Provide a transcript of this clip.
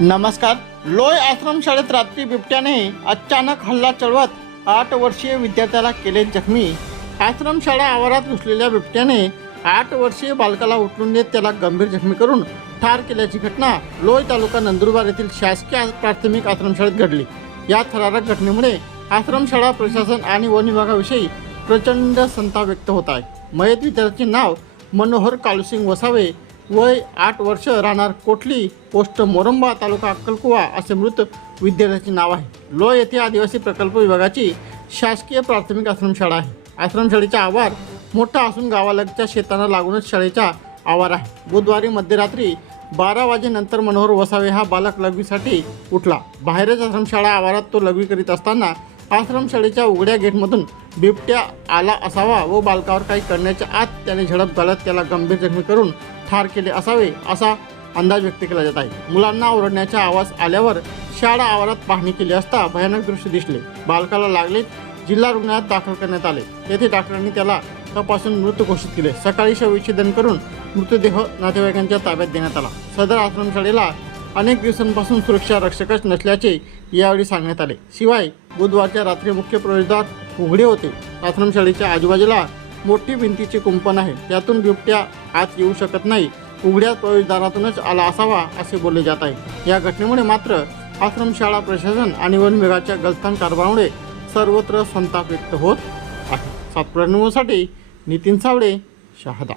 नमस्कार. लोय आश्रमशाळेत रात्री बिबट्याने अचानक हल्ला चढवत आठ वर्षीय विद्यार्थ्याला केले जखमी. आश्रमशाळा आवारात घुसलेल्या बिबट्याने आठ वर्षीय बालकाला उचलून देत त्याला गंभीर जखमी करून ठार केल्याची घटना लोय तालुका नंदुरबार येथील शासकीय प्राथमिक आश्रमशाळेत घडली. या थरारक घटनेमुळे आश्रमशाळा प्रशासन आणि वन विभागाविषयी प्रचंड संताप व्यक्त होत आहे. मयत विद्यार्थ्याचे नाव मनोहर कालुसिंग वसावे वय आठ वर्ष राहणार कोठली पोस्ट मोरंबा तालुका अक्कलकुवा असे मृत विद्यार्थ्याचे नाव आहे. लो येथे आदिवासी प्रकल्प विभागाची शासकीय प्राथमिक आश्रमशाळा आहे. आश्रमशाळेचा आवार मोठा असून गावालगतच्या शेतांना लागूनच शाळेचा आवार आहे. बुधवारी मध्यरात्री बारा वाजेनंतर मनोहर वसावे हा बालक लघवीसाठी उठला. बाहेरच आश्रमशाळा आवारात तो लघवी करीत असताना आश्रमशाळेच्या उघड्या गेटमधून बिबट्या आला असावा व बालकावर काही करण्याच्या आत त्याने झडप घालत त्याला गंभीर जखमी करून ठार केले असावे असा अंदाज व्यक्त केला जात आहे. मुलांना ओरडण्याचा आवाज आल्यावर शाळा आवारात पाहणी केली असता भयानक दृश्य दिसले. बालकाला लागले जिल्हा रुग्णालयात दाखल करण्यात आले. तेथे डॉक्टरांनी त्याला तपासून मृत घोषित केले. सकाळी शवविच्छेदन करून मृतदेह नातेवाईकांच्या ताब्यात देण्यात आला. सदर आश्रमशाळेला अनेक दिवसांपासून सुरक्षा रक्षकच नसल्याचे यावेळी सांगण्यात आले. शिवाय बुधवारच्या रात्री मुख्य प्रवेशद्वार उघडे होते. आश्रमशाळेच्या आजूबाजूला मोठी भिंतीचे कुंपण आहे. त्यातून बिबट्या आत येऊ शकत नाही. उघड्या प्रवेशद्वारातूनच आला असावा असे बोलले जात आहे. या घटनेमुळे मात्र आश्रमशाळा प्रशासन आणि वन विभागाच्या गलथान कारभारामुळे सर्वत्र संताप व्यक्त होत आहे. सातपुरा न्यूजसाठी नितीन सावळे शहादा.